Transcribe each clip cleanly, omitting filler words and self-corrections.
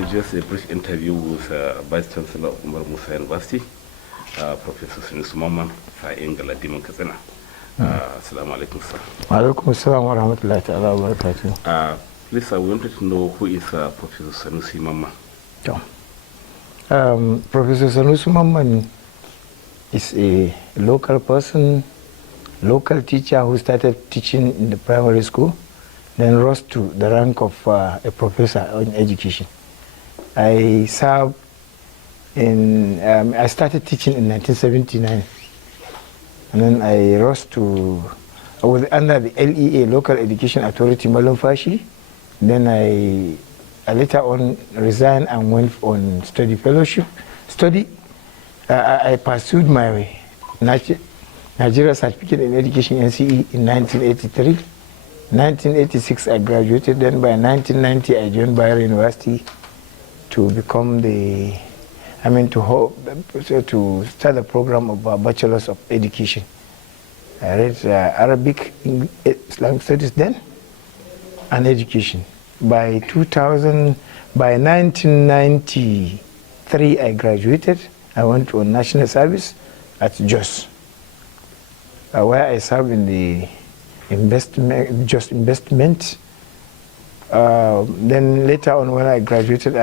is just a brief interview with Vice Chancellor of Umar Musa University, Professor Sanusi Mamman, Fa'in Galadiman Katsina. Assalamu alaikum, sir. Alaikum assalam wa rahmatullahi ta'ala wa barakatuh. Please, sir, we wanted to know who is Professor Sanusi Mamman. Professor Sanusi Mamman is a local person, local teacher who started teaching in the primary school, then rose to the rank of a professor in education. I served in, I started teaching in 1979, and then I rose to, I was under the LEA, Local Education Authority, Malumfashi. Then I later on resigned and went on study fellowship. I pursued my Nigeria Certificate in Education NCE in 1983. 1986 I graduated, then by 1990 I joined Bayer University to become the, to start the program of Bachelor's of Education. I read Arabic, Islamic Studies then, and Education. By 1993 I graduated. I went on national service at Jos, where I served in the investment. Then later on, when I graduated,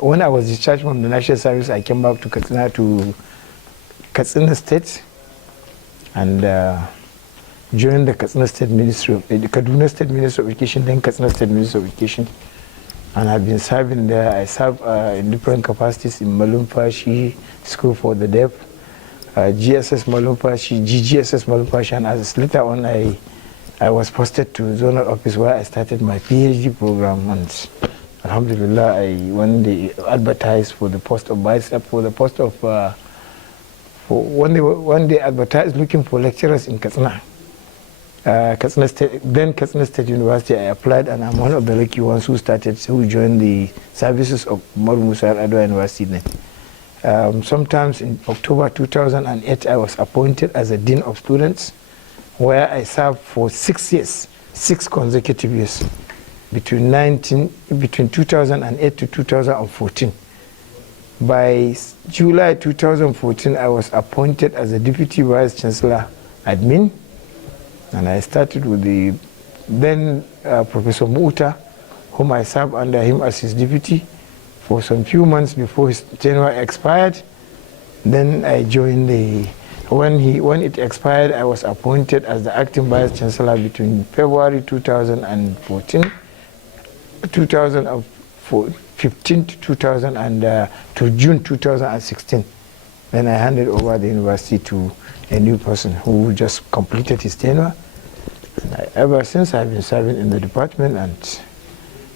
when I was discharged from the national service, I came back to Katsina State, and joined the Katsina State Ministry of Kaduna State Ministry of Education, then Katsina State Ministry of Education, and I've been serving there. I served in different capacities in Malumfashi School for the Deaf, GSS Malumfashi, GGSS Malumfashi, and as later on I was posted to zonal office where I started my PhD program, and Alhamdulillah, when they advertised for the post of when they advertised looking for lecturers in Katsina, Katsina State University, I applied, and I'm one of the lucky ones who joined the services of Umar Musa University then. Sometimes in October 2008, I was appointed as a Dean of Students, where I served for 6 years, 6 consecutive years, between 2008 to 2014. By July 2014, I was appointed as a Deputy Vice Chancellor Admin, and I started with the then Professor Muuta, whom I served under him as his deputy for some few months before his tenure expired. Then I joined when it expired, I was appointed as the acting vice chancellor between February 2015 to June 2016. Then I handed over the university to a new person who just completed his tenure. And ever since, I've been serving in the department, and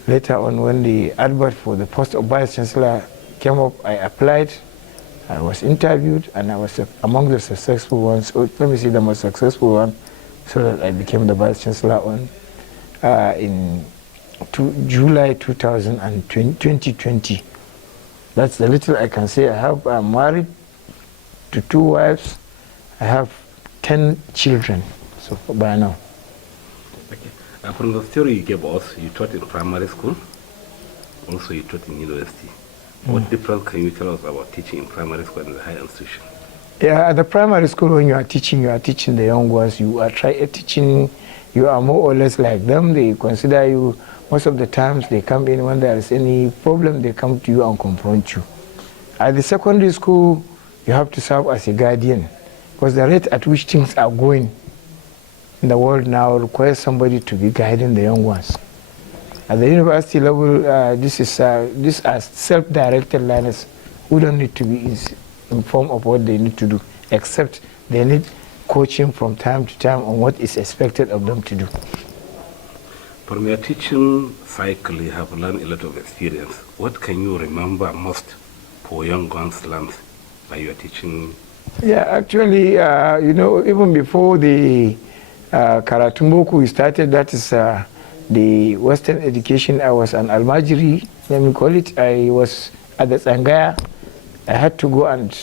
later on, when the advert for the post of vice chancellor came up, I applied. I was interviewed, and I was among the successful ones. Let me see the most successful one, so that I became the vice chancellor in July 2020. That's the little I can say. I'm married to 2 wives. I have 10 children, so by now. Okay. From the story you gave us, you taught in primary school, also you taught in university. What difference can you tell us about teaching in primary school and the higher institution? Yeah, at the primary school, when you are teaching the young ones. You are teaching, you are more or less like them. They consider you, most of the times they come in when there is any problem, they come to you and confront you. At the secondary school, you have to serve as a guardian, because the rate at which things are going in the world now requires somebody to be guiding the young ones. At the university level, these are self-directed learners who don't need to be informed of what they need to do, except they need coaching from time to time on what is expected of them to do. From your teaching cycle, you have learned a lot of experience. What can you remember most for young ones learned by your teaching? Yeah, actually, even before the Karatumboku started, that is the Western education, I was an Almajiri, let me call it. I was at the Tsangaya. I had to go and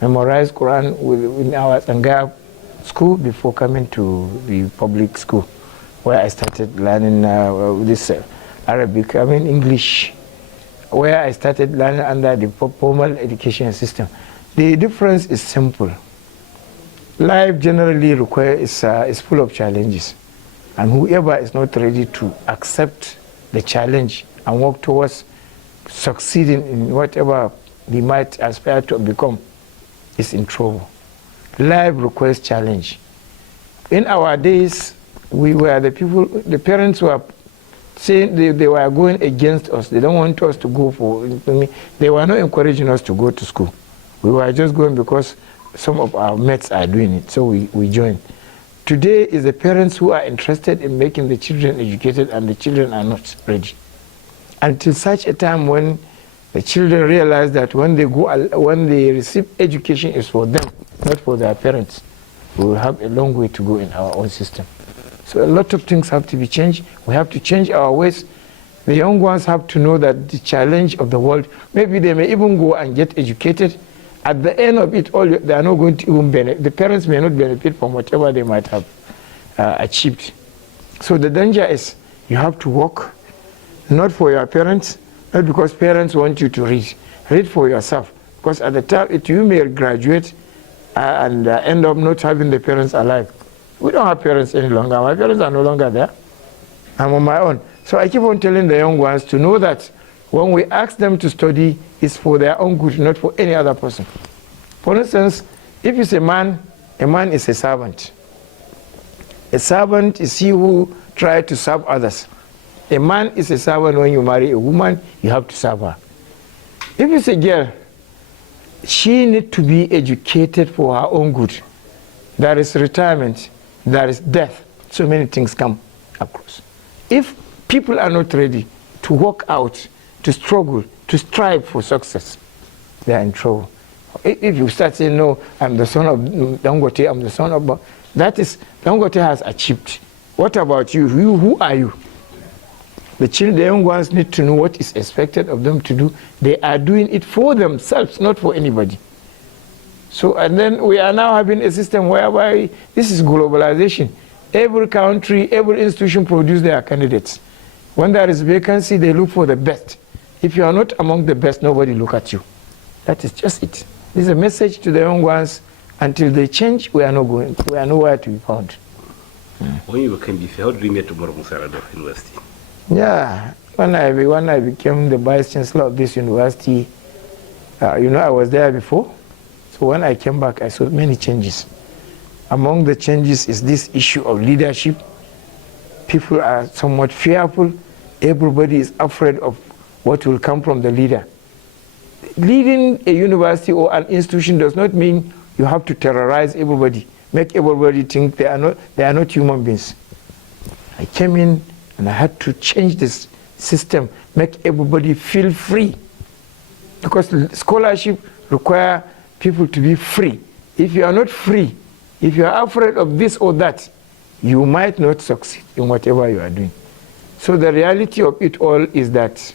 memorize Quran in our Tsangaya school before coming to the public school, where I started learning this Arabic, English, where I started learning under the formal education system. The difference is simple. Life generally is full of challenges, and whoever is not ready to accept the challenge and work towards succeeding in whatever they might aspire to become is in trouble. Life requires challenge. In our days, we were the parents were saying they were going against us. They don't want us to go they were not encouraging us to go to school. We were just going because some of our mates are doing it, so we joined. Today is the parents who are interested in making the children educated, and the children are not ready. Until such a time when the children realize that when they receive education is for them, not for their parents, we will have a long way to go in our own system. So a lot of things have to be changed. We have to change our ways. The young ones have to know that the challenge of the world, maybe they may even go and get educated. At the end of it all, they are not going to even benefit. The parents may not benefit from whatever they might have achieved. So the danger is you have to work, not for your parents, not because parents want you to read. Read for yourself. Because at the time, you may graduate and end up not having the parents alive. We don't have parents any longer. My parents are no longer there. I'm on my own. So I keep on telling the young ones to know that when we ask them to study, it's for their own good, not for any other person. For instance, if it's a man is a servant. A servant is he who tries to serve others. A man is a servant. When you marry a woman, you have to serve her. If it's a girl, she needs to be educated for her own good. There is retirement, there is death. So many things come across. If people are not ready to work out, to struggle, to strive for success, they are in trouble. If you start saying, no, I'm the son of Dangote, I'm the son of... That is, Dangote has achieved. What about you? Who are you? The young ones need to know what is expected of them to do. They are doing it for themselves, not for anybody. So, and then we are now having a system whereby this is globalization. Every country, every institution produces their candidates. When there is vacancy, they look for the best. If you are not among the best, nobody look at you. That is just it. This is a message to the young ones. Until they change, we are nowhere to be found. When you became BC, how did you meet tomorrow Musaradov University? Yeah, when I became the vice chancellor of this university, I was there before. So when I came back, I saw many changes. Among the changes is this issue of leadership. People are somewhat fearful. Everybody is afraid of what will come from the leader. Leading a university or an institution does not mean you have to terrorize everybody, make everybody think they are not human beings. I came in and I had to change this system, make everybody feel free. Because scholarship requires people to be free. If you are not free, if you are afraid of this or that, you might not succeed in whatever you are doing. So the reality of it all is that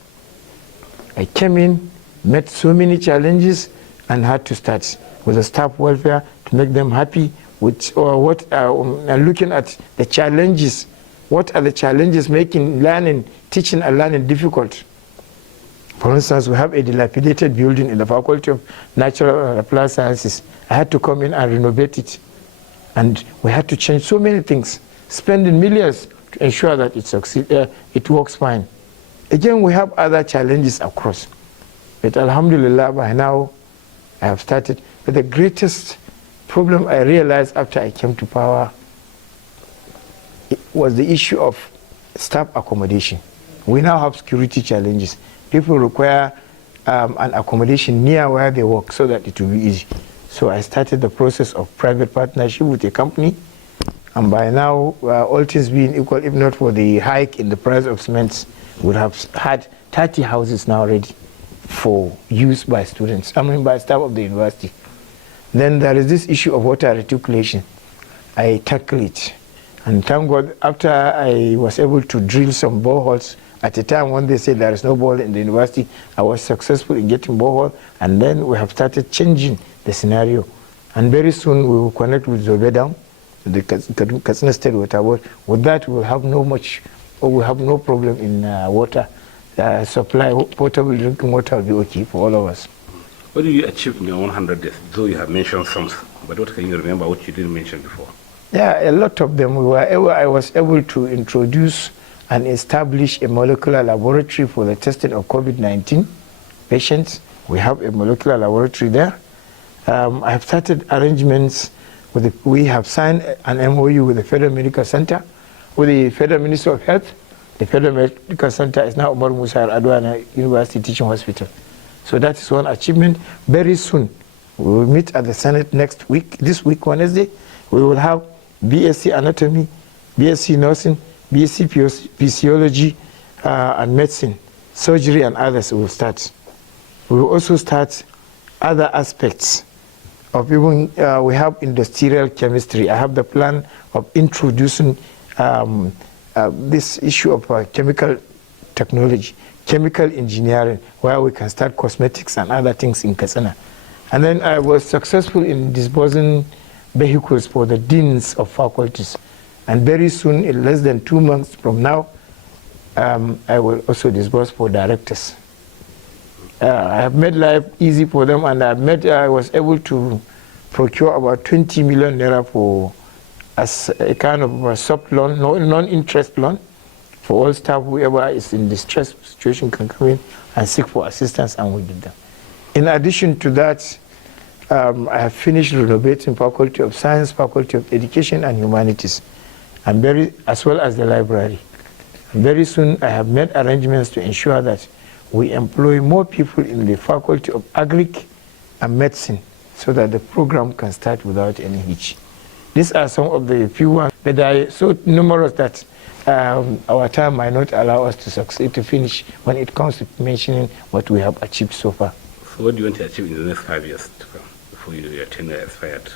I came in, met so many challenges, and had to start with the staff welfare to make them happy with looking at the challenges. What are the challenges making teaching and learning difficult? For instance, we have a dilapidated building in the Faculty of Natural and Applied Sciences. I had to come in and renovate it. And we had to change so many things, spending millions to ensure that it works fine. Again, we have other challenges across. But alhamdulillah, by now, I have started. But the greatest problem I realized after I came to power was the issue of staff accommodation. We now have security challenges. People require an accommodation near where they work so that it will be easy. So I started the process of private partnership with a company. And by now, all things being equal, if not for the hike in the price of cement, we would have had 30 houses now ready for use by students, by staff of the university. Then there is this issue of water reticulation. I tackled it. And thank God, after I was able to drill some boreholes, at a time when they said there is no borehole in the university, I was successful in getting borehole, and then we have started changing the scenario. And very soon we will connect with Zobedam, the KATSINA State Water Board. With that, we will have no problem in water. supply potable drinking water will be okay for all of us. What did you achieve in your 100 days? Though you have mentioned some, but what can you remember what you didn't mention before? Yeah, a lot of them. I was able to introduce and establish a molecular laboratory for the testing of COVID-19 patients. We have a molecular laboratory there. I have started arrangements we have signed an MOU with the Federal Medical Center, with the Federal Ministry of Health. The Federal Medical Center is now Umar Musa Adwana University Teaching Hospital. So that is one achievement. Very soon, we will meet at the Senate next week, this week, Wednesday. We will have BSc Anatomy, BSc Nursing, BSc Physiology and Medicine, Surgery and others will start. We will also start other aspects of even, we have industrial chemistry. I have the plan of introducing this issue of chemical technology, chemical engineering, where we can start cosmetics and other things in KATSINA. And then I was successful in disbursing vehicles for the deans of faculties. And very soon, in less than 2 months from now, I will also disburse for directors. I have made life easy for them, and I was able to procure about 20 million naira for as a kind of a soft loan, non-interest loan, for all staff. Whoever is in distress situation can come in and seek for assistance, and we did that. In addition to that, I have finished renovating Faculty of Science, Faculty of Education and Humanities, and as well as the library. And very soon, I have made arrangements to ensure that we employ more people in the Faculty of Agric and Medicine, so that the program can start without any hitch. These are some of the few ones, but they are so numerous that our time might not allow us to succeed to finish when it comes to mentioning what we have achieved so far. So what do you want to achieve in the next 5 years to come before your tenure expired?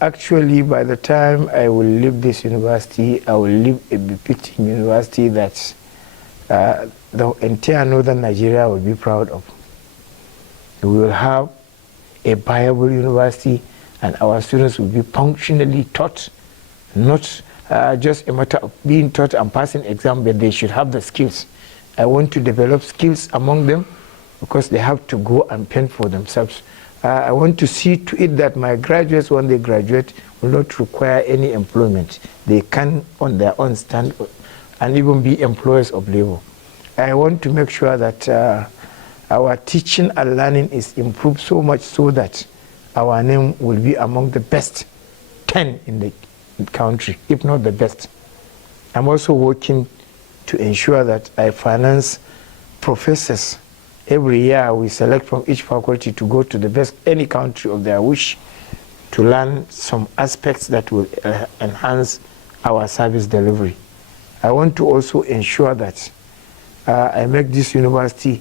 Actually, by the time I will leave this university, I will leave a befitting university that the entire northern Nigeria will be proud of. We will have a viable university, and our students will be functionally taught, not just a matter of being taught and passing exam, but they should have the skills. I want to develop skills among them because they have to go and fend for themselves. I want to see to it that my graduates, when they graduate, will not require any employment. They can, on their own, stand and even be employers of labor. I want to make sure that our teaching and learning is improved so much so that our name will be among the best 10 in the country, if not the best. I'm also working to ensure that I finance professors. Every year we select from each faculty to go to the best, any country of their wish, to learn some aspects that will enhance our service delivery. I want to also ensure that I make this university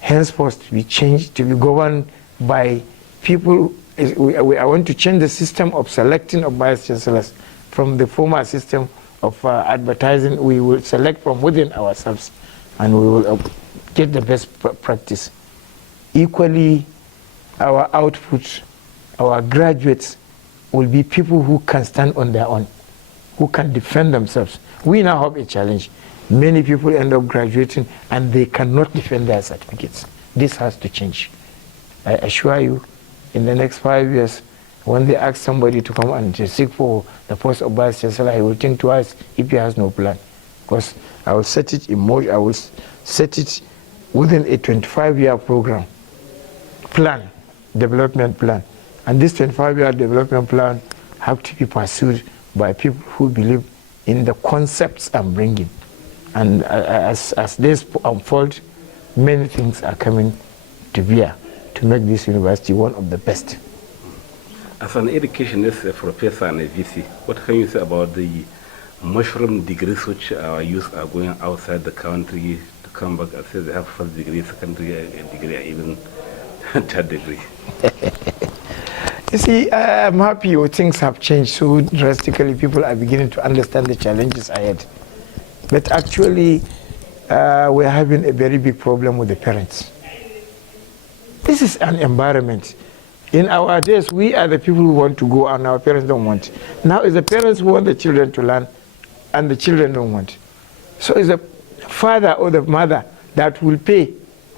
henceforth to be changed, to be governed by people. I want to change the system of selecting of vice chancellors from the former system of advertising. We will select from within ourselves, and we will get the best practice. Equally, our output, our graduates will be people who can stand on their own, who can defend themselves. We now have a challenge. Many people end up graduating and they cannot defend their certificates. This has to change. I assure you, in the next 5 years, when they ask somebody to come and seek for the post of vice chancellor, he will think twice if he has no plan. Because I will set it in motion, I will set it within a 25-year program, development plan. And this 25-year development plan have to be pursued by people who believe in the concepts I'm bringing. And as this unfolds, many things are coming to bear to make this university one of the best. As an educationist, a professor and a VC, what can you say about the mushroom degrees which our youth are going outside the country to come back and say they have first degree, second degree, and even third degree? You see, I'm happy things have changed so drastically. People are beginning to understand the challenges ahead. But actually, we're having a very big problem with the parents. This is an environment. In our days, we are the people who want to go and our parents don't want. Now it's the parents who want the children to learn and the children don't want. So it's father or the mother that will pay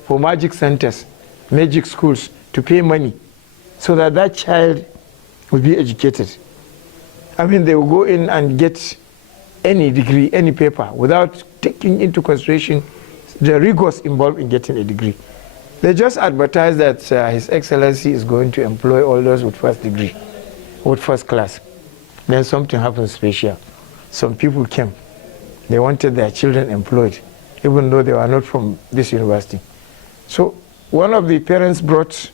for magic centers, magic schools, to pay money so that that child will be educated. I mean, they will go in and get any degree, any paper, without taking into consideration the rigors involved in getting a degree. They just advertise that His Excellency is going to employ all those with first degree, with first class. Then something happened special. Some people came. They wanted their children employed, even though they were not from this university. So one of the parents brought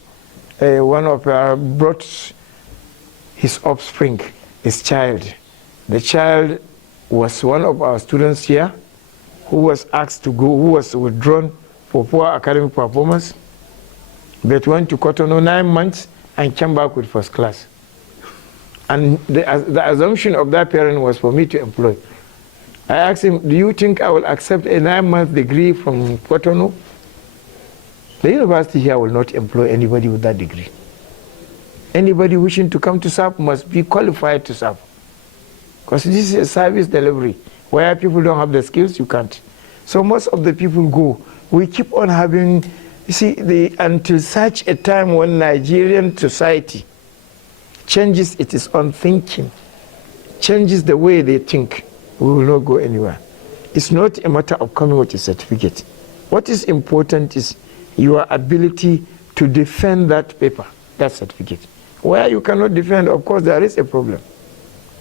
his offspring, his child. The child was one of our students here who was asked to go, who was withdrawn for poor academic performance, but went to Cotonou 9 months and came back with first class. And the assumption of that parent was for me to employ. I asked him, do you think I will accept a 9-month degree from Cotonou? The university here will not employ anybody with that degree. Anybody wishing to come to serve must be qualified to serve. Because this is a service delivery. Where people don't have the skills, you can't. So most of the people go. We keep on having, you see, until such a time when Nigerian society changes its own thinking, changes the way they think, we will not go anywhere. It's not a matter of coming with a certificate. What is important is your ability to defend that paper, that certificate. Where you cannot defend, of course, there is a problem.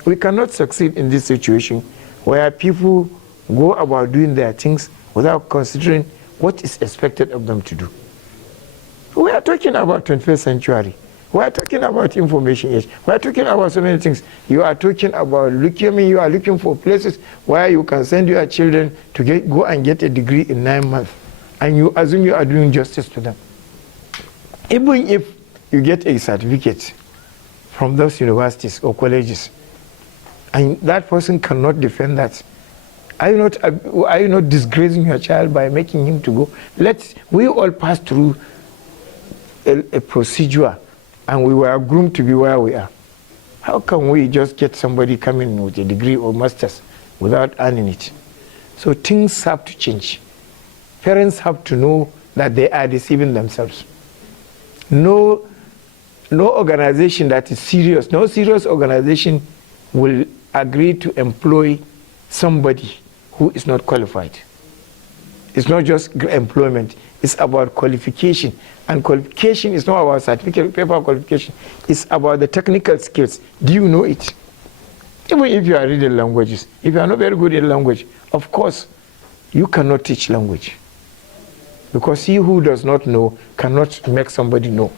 We cannot succeed in this situation where people go about doing their things without considering what is expected of them to do. We are talking about 21st century. We are talking about information age. We are talking about so many things. You are talking about you are looking for places where you can send your children to go and get a degree in 9 months. And you assume you are doing justice to them. Even if you get a certificate from those universities or colleges, and that person cannot defend that, are you not disgracing your child by making him to go? We all pass through a procedure, and we were groomed to be where we are. How can we just get somebody coming with a degree or master's without earning it? So things have to change. Parents have to know that they are deceiving themselves. No organization that is serious, no serious organization will agree to employ somebody who is not qualified. It's not just employment, it's about qualification. And qualification is not about certificate, paper qualification. It's about the technical skills. Do you know it? Even if you are reading languages, if you are not very good in language, of course, you cannot teach language. Because he who does not know cannot make somebody know.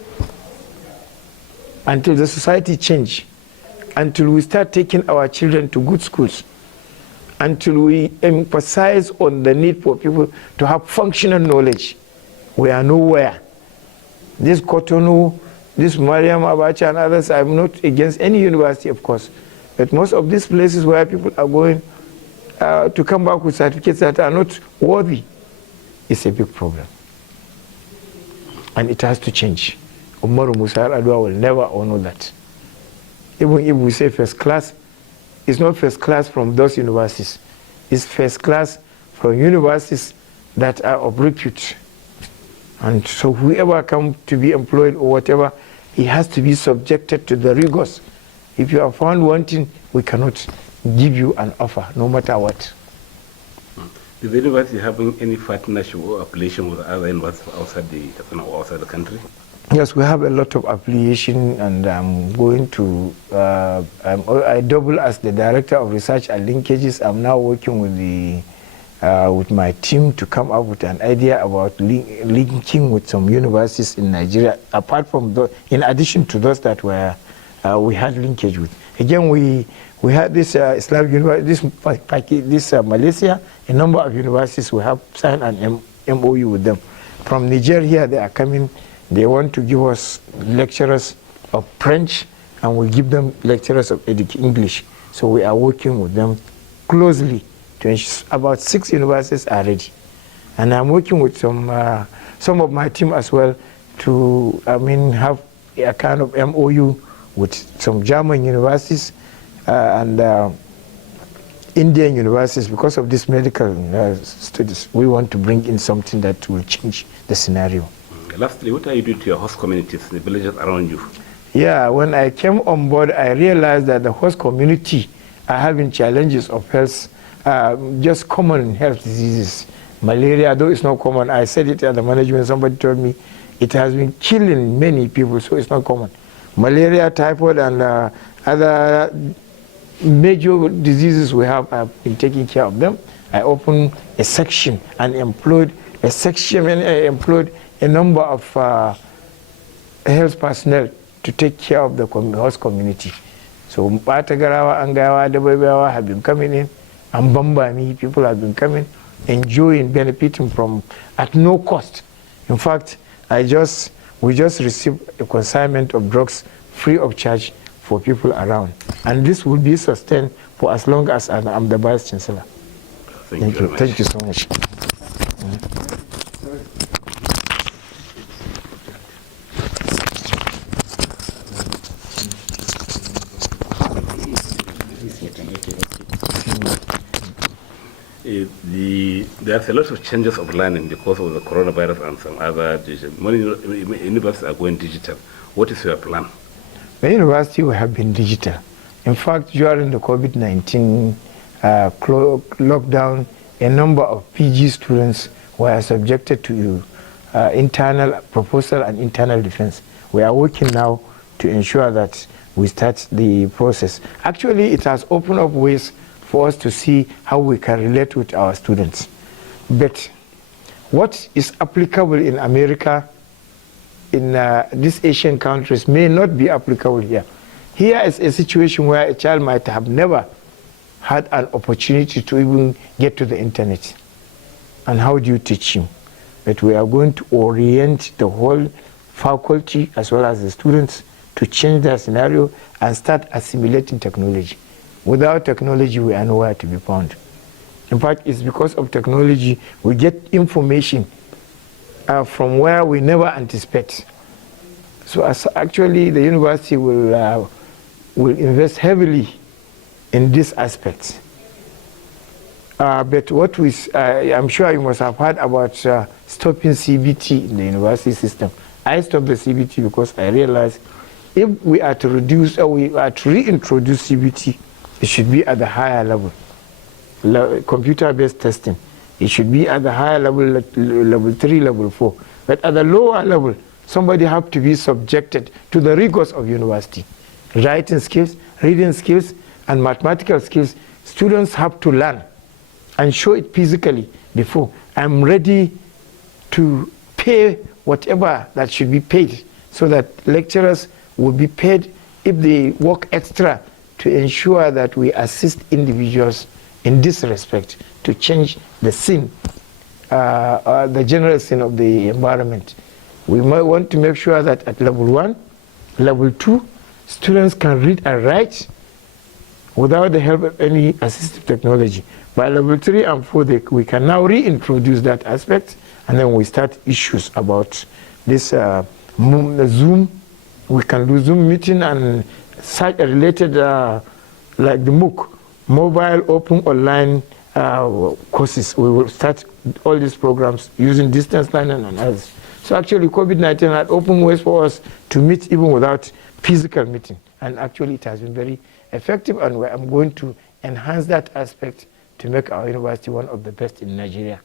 Until the society change, until we start taking our children to good schools, until we emphasize on the need for people to have functional knowledge, we are nowhere. This Cotonou, this Mariam Abacha and others, I'm not against any university, of course, but most of these places where people are going to come back with certificates that are not worthy, it's a big problem. And it has to change. Umaru Musa Adwa will never honor that. Even if we say first class, it's not first class from those universities. It's first class from universities that are of repute. And so whoever comes to be employed or whatever, he has to be subjected to the rigors. If you are found wanting, we cannot give you an offer, no matter what. Is the university having any partnership or affiliation with other universities outside the country? Yes, we have a lot of affiliation, and I'm going to, I double as the Director of Research and Linkages. I'm now working with my team to come up with an idea about linking with some universities in Nigeria, apart from in addition to those that we had linkage with. Again, we had this Islamic university, this Malaysia, a number of universities, we have signed an MOU with them. From Nigeria, they are coming. They want to give us lecturers of French, and we give them lecturers of English. So we are working with them closely to ensure about 6 universities are ready. And I'm working with some of my team as well to, have a kind of MOU with some German universities. And Indian universities, because of this medical studies, we want to bring in something that will change the scenario. Lastly, what are you doing to your host communities, the villages around you? Yeah, when I came on board, I realized that the host community are having challenges of health, just common health diseases. Malaria, though it's not common, I said it at the management, somebody told me it has been killing many people, so it's not common. Malaria, typhoid, and other major diseases we have, I've been taking care of them. I opened a section and employed a number of health personnel to take care of the host community. So Batagarawa, Angawa, Dababawa have been coming in, and Bambami people have been coming, enjoying, benefiting from at no cost. In fact, we just received a consignment of drugs free of charge for people around. And this will be sustained for as long as I'm the Vice Chancellor. Thank you. Thank you so much. There's a lot of changes of learning because of the coronavirus and some other digital. Many universities are going digital. What is your plan? The university will have been digital. In fact, during the COVID-19 lockdown, a number of PG students were subjected to internal proposal and internal defense. We are working now to ensure that we start the process. Actually, it has opened up ways for us to see how we can relate with our students. But what is applicable in America, in these Asian countries, may not be applicable here. Here is a situation where a child might have never had an opportunity to even get to the internet. And how do you teach him? But we are going to orient the whole faculty as well as the students to change their scenario and start assimilating technology. Without technology, we are nowhere to be found. In fact, it's because of technology we get information from where we never anticipate. So actually, the university will invest heavily in this aspect. But what I'm sure you must have heard about stopping CBT in the university system. I stopped the CBT because I realized if we are to reduce or we are to reintroduce CBT, it should be at the higher level, computer-based testing. It should be at the higher level, level 3, level 4. But at the lower level, somebody has to be subjected to the rigors of university. Writing skills, reading skills, and mathematical skills, students have to learn and show it physically before. I'm ready to pay whatever that should be paid so that lecturers will be paid if they work extra to ensure that we assist individuals in this respect to change the scene, the general scene of the environment. We might want to make sure that at level 1, level 2, students can read and write without the help of any assistive technology. By level 3 and 4, we can now reintroduce that aspect, and then we start issues about this Zoom. We can do Zoom meeting and such related, like the MOOC, mobile open online courses. We will start all these programs using distance learning and others. So actually, COVID-19 had opened ways for us to meet even without physical meeting. And actually, it has been very effective, and I'm going to enhance that aspect to make our university one of the best in Nigeria.